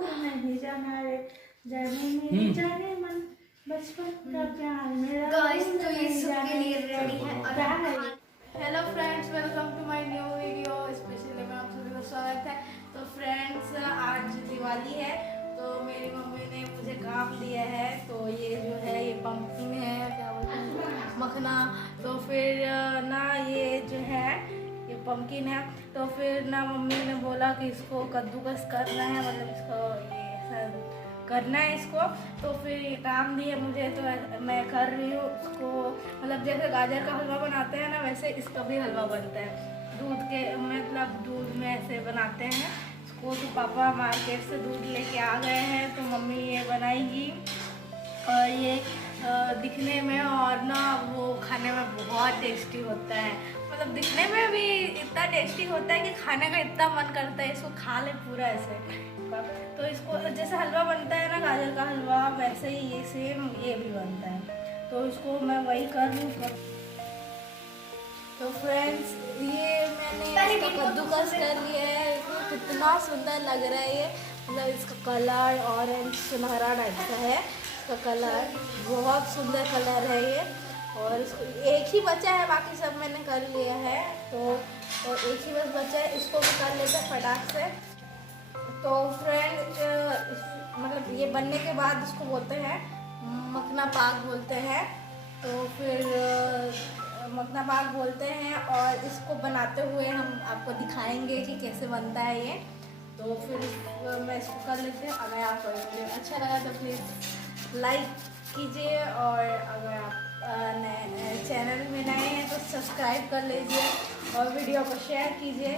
नहीं जाना रे, जाने नहीं जाने मन, बचपन का प्यार मेरा। गाइस तो ये सबके लिए रेडी है और क्या है? Hello friends, welcome to my new video. Specially में आप सभी का स्वागत है। तो फ्रेंड्स, आज दिवाली है तो मेरी मम्मी ने मुझे काम दिया है। तो ये जो है ये पंपकिन है, क्या बोलते हैं, मखना। तो फिर ना ये जो है ये पंपकिन है। तो फिर ना मम्मी ने बोला कि इसको कद्दूकस करना है, मतलब इसको ये ऐसा करना है इसको। तो फिर ये काम दिया मुझे तो मैं कर रही हूँ इसको। मतलब जैसे गाजर का हलवा बनाते हैं ना, वैसे इसका भी हलवा बनता है। दूध के मतलब दूध में ऐसे बनाते हैं इसको। तो पापा मार्केट से दूध लेके आ गए हैं तो मम्मी ये बनाएगी। और ये दिखने में और ना वो खाने में बहुत टेस्टी होता है। मतलब दिखने में भी इतना टेस्टी होता है कि खाने का इतना मन करता है इसको खा ले पूरा ऐसे। तो इसको जैसे हलवा बनता है ना गाजर का हलवा, वैसे ही ये सेम ये भी बनता है। तो इसको मैं वही कर रही हूँ। तो फ्रेंड्स, ये मैंने कद्दूकस कर लिया है। कितना सुंदर लग रहा है ये। मतलब इसका कलर ऑरेंज सुनहरा टाइप का है। इसका कलर बहुत सुंदर कलर है ये। और इसको एक ही बचा है, बाकी सब मैंने कर लिया है। तो और एक ही बस बचा है, इसको भी कर लेते हैं फटाक से। तो फ्रेंड, मतलब ये बनने के बाद इसको बोलते हैं मखना पाक बोलते हैं। तो फिर मखना पाक बोलते हैं और इसको बनाते हुए हम आपको दिखाएंगे कि कैसे बनता है ये। तो फिर मैं इसको कर लेते हैं। अगर आपको वीडियो अच्छा लगा तो प्लीज़ लाइक कीजिए, और अगर आप नए चैनल में नए हैं तो सब्सक्राइब कर लीजिए और वीडियो को शेयर कीजिए।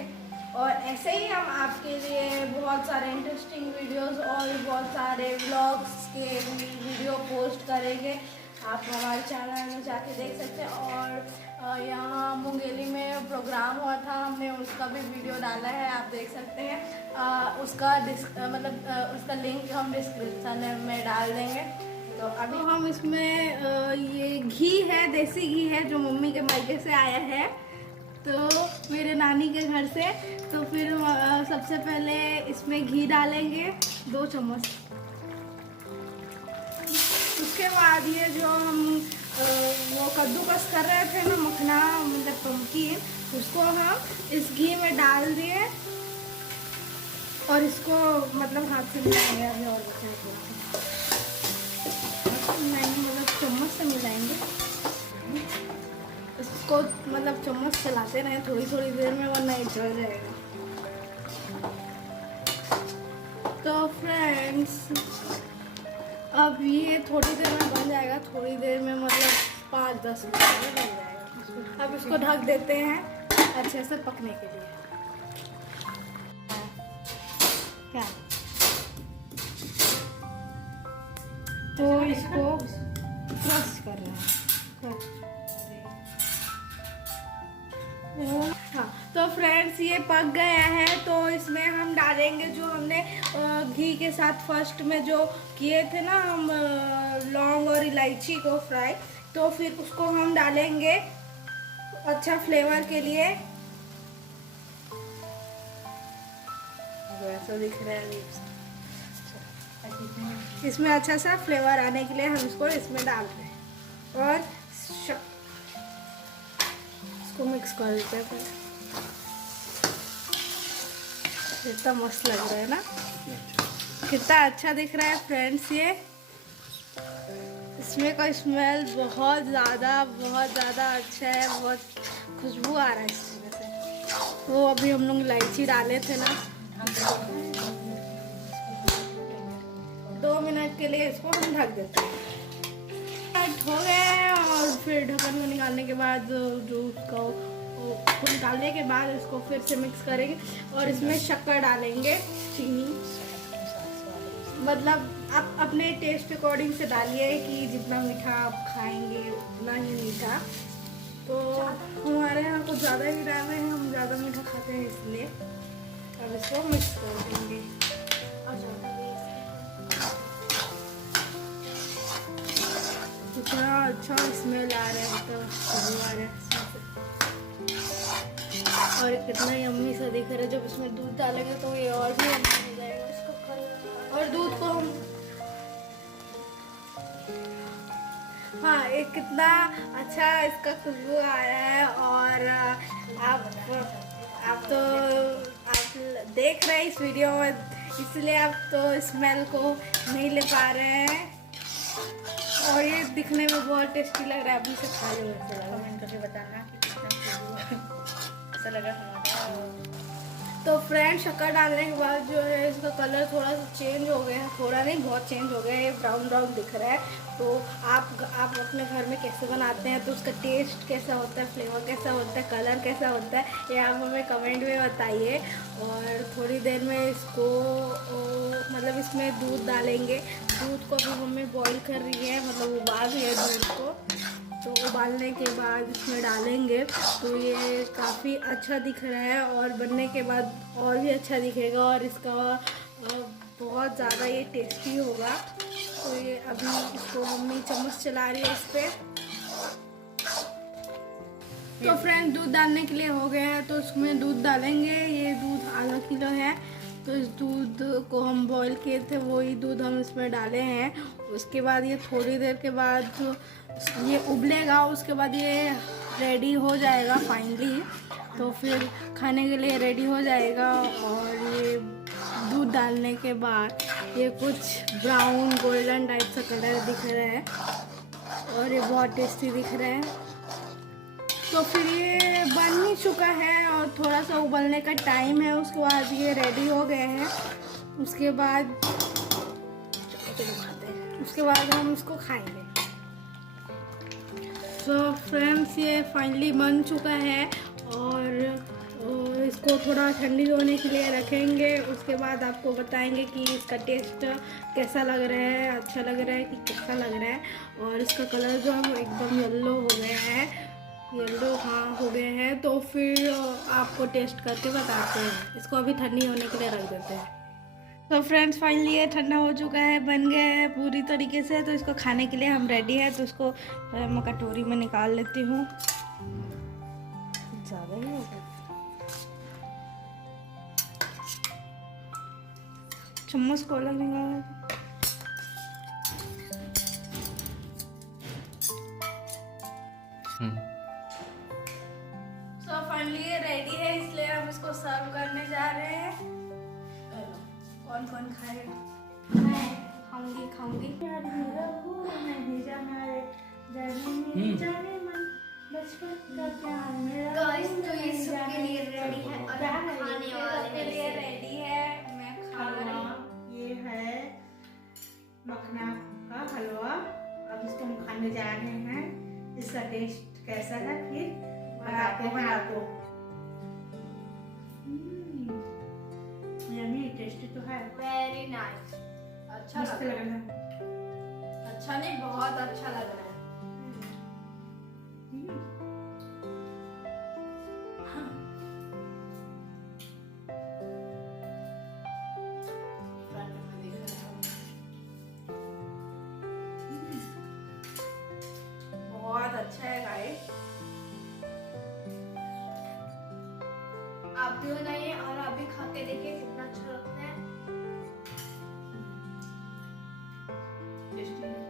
और ऐसे ही हम आपके लिए बहुत सारे इंटरेस्टिंग वीडियोस और बहुत सारे व्लॉग्स के वीडियो पोस्ट करेंगे। आप हमारे चैनल में जाके देख सकते हैं। और यहाँ मुंगेली में प्रोग्राम हुआ था, हमने उसका भी वीडियो डाला है, आप देख सकते हैं। उसका उसका लिंक हम डिस्क्रिप्शन में डाल देंगे। तो अभी हम इसमें ये घी है, देसी घी है जो मम्मी के मायके से आया है, तो मेरे नानी के घर से। तो फिर सबसे पहले इसमें घी डालेंगे 2 चम्मच। उसके बाद ये जो हम वो कद्दूकस कर रहे थे ना मखना, मतलब पंपकिन, उसको हम इस घी में डाल दिए और इसको मतलब हाथ से मिलाएंगे। अभी और नहीं, मतलब चम्मच से मिलाएंगे इसको। मतलब चम्मच चलाते रहे थोड़ी थोड़ी देर में, वरना ये जल जाएगा। तो फ्रेंड्स, अब ये थोड़ी देर में बन जाएगा। थोड़ी देर में मतलब 5-10 मिनट में बन जाएगा। अब इसको ढक देते हैं अच्छे से पकने के लिए। क्या तो इसको क्रश कर रहे हैं। हाँ, तो फ्रेंड्स ये पक गया है। तो इसमें हम डालेंगे जो हमने घी के साथ फर्स्ट में जो किए थे ना हम, लौंग और इलायची को फ्राई। तो फिर उसको हम डालेंगे अच्छा फ्लेवर के लिए। ऐसा दिख रहा है इसमें अच्छा सा फ्लेवर आने के लिए हम इसको इसमें डाल रहे हैं। और इसको मिक्स कर देते हैं। कितना मस्त लग रहा है ना, कितना अच्छा दिख रहा है फ्रेंड्स ये। इसमें का स्मेल बहुत ज़्यादा अच्छा है, बहुत खुशबू आ रहा है इसमें से। वो अभी हम लोग इलायची डाले थे ना, 2 मिनट के लिए इसको हम ढक देते हैं। हो गए। और फिर ढक्कन को निकालने के बाद जो उसको निकालने के बाद इसको फिर से मिक्स करेंगे और इसमें शक्कर डालेंगे, चीनी। मतलब आप अपने टेस्ट अकॉर्डिंग से डालिए कि जितना मीठा आप खाएंगे उतना ही मीठा। तो हमारे यहाँ कुछ ज़्यादा ही डाल रहे हैं, हम ज़्यादा मीठा खाते हैं इसलिए। अब इसको मिक्स कर देंगे। कितना अच्छा स्मेल आ रहा है, तो खुशबू आ रहा है और कितना यम्मी सा दिख रहा है। जब इसमें दूध डालेंगे तो ये और भी यम्मी हो जाएगा। दूध को हम हाँ, ये कितना अच्छा इसका खुशबू आ रहा है। और आप देख रहे हैं इस वीडियो में, इसलिए आप तो स्मेल को नहीं ले पा रहे हैं। और ये दिखने में बहुत टेस्टी लग रहा है। अभी से खा लो, कमेंट करके बताना कि कितना खुशबू ऐसा लगा हमारा। तो फ्रेंड, शक्कर डालने के बाद जो है इसका कलर थोड़ा सा चेंज हो गया है। थोड़ा नहीं, बहुत चेंज हो गया है। ये ब्राउन ब्राउन दिख रहा है। तो आप अपने घर में कैसे बनाते हैं, तो उसका टेस्ट कैसा होता है, फ्लेवर कैसा होता है, कलर कैसा होता है, ये आप हमें कमेंट में बताइए। और थोड़ी देर में इसको मतलब इसमें दूध डालेंगे। दूध को अभी मम्मी बॉईल कर रही है, मतलब उबाल रही है दूध को। तो उबालने के बाद इसमें डालेंगे तो ये काफ़ी अच्छा दिख रहा है, और बनने के बाद और भी अच्छा दिखेगा, और इसका बहुत ज़्यादा ये टेस्टी होगा। तो ये अभी इसको मम्मी चम्मच चला रही है इस पर। तो फ्रेंड, दूध डालने के लिए हो गया है, तो इसमें दूध डालेंगे। ये दूध आधा किलो है, तो इस दूध को हम बॉईल किए थे, वही दूध हम इसमें डाले हैं। उसके बाद ये थोड़ी देर के बाद ये उबलेगा, उसके बाद ये रेडी हो जाएगा फाइनली। तो फिर खाने के लिए रेडी हो जाएगा। और ये दूध डालने के बाद ये कुछ ब्राउन गोल्डन टाइप का कलर दिख रहा है, और ये बहुत टेस्टी दिख रहा है। तो फिर ये बन ही चुका है, और थोड़ा सा उबलने का टाइम है। उसके बाद ये रेडी हो गए हैं। उसके बाद हम इसको खाएंगे। तो फ्रेंड्स, ये फाइनली बन चुका है, और इसको थोड़ा ठंडी होने के लिए रखेंगे। उसके बाद आपको बताएंगे कि इसका टेस्ट कैसा लग रहा है, अच्छा लग रहा है कि कैसा लग रहा है। और इसका कलर जो है वो एकदम येलो हो गया है, येलो हाँ हो गए हैं। तो फिर आपको टेस्ट करके बताते हैं। इसको अभी ठंडी होने के लिए रख देते हैं। तो फ्रेंड्स, फाइनली ये ठंडा हो चुका है, बन गया है पूरी तरीके से। तो इसको खाने के लिए हम रेडी है। तो इसको मैं कटोरी में निकाल लेती हूँ। ज़्यादा ही हो गया, चम्मच को अलग निकाल। तो फाइनली ये रेडी है, इसलिए हम इसको सर्व करने जा रहे हैं। कौन कौन खाएगा? मैं खाऊंगी। गाइस, तो ये सबके लिए रेडी है और हम खाने वाले के लिए रेडी है। मैं खा रही हूँ। ये है मखना का हलवा। अब इसको हम खाने जा रहे हैं। इसका टेस्ट कैसा है फिर बना दो। यम्मी, टेस्टी तो है। Very nice. अच्छा मस्त लग रहा है। अच्छा नहीं, बहुत अच्छा लग रहा है। बहुत अच्छा है गाइस। आप भी बनाइए और आप भी खा के देखिए कितना अच्छा लगता है। टेस्टी है।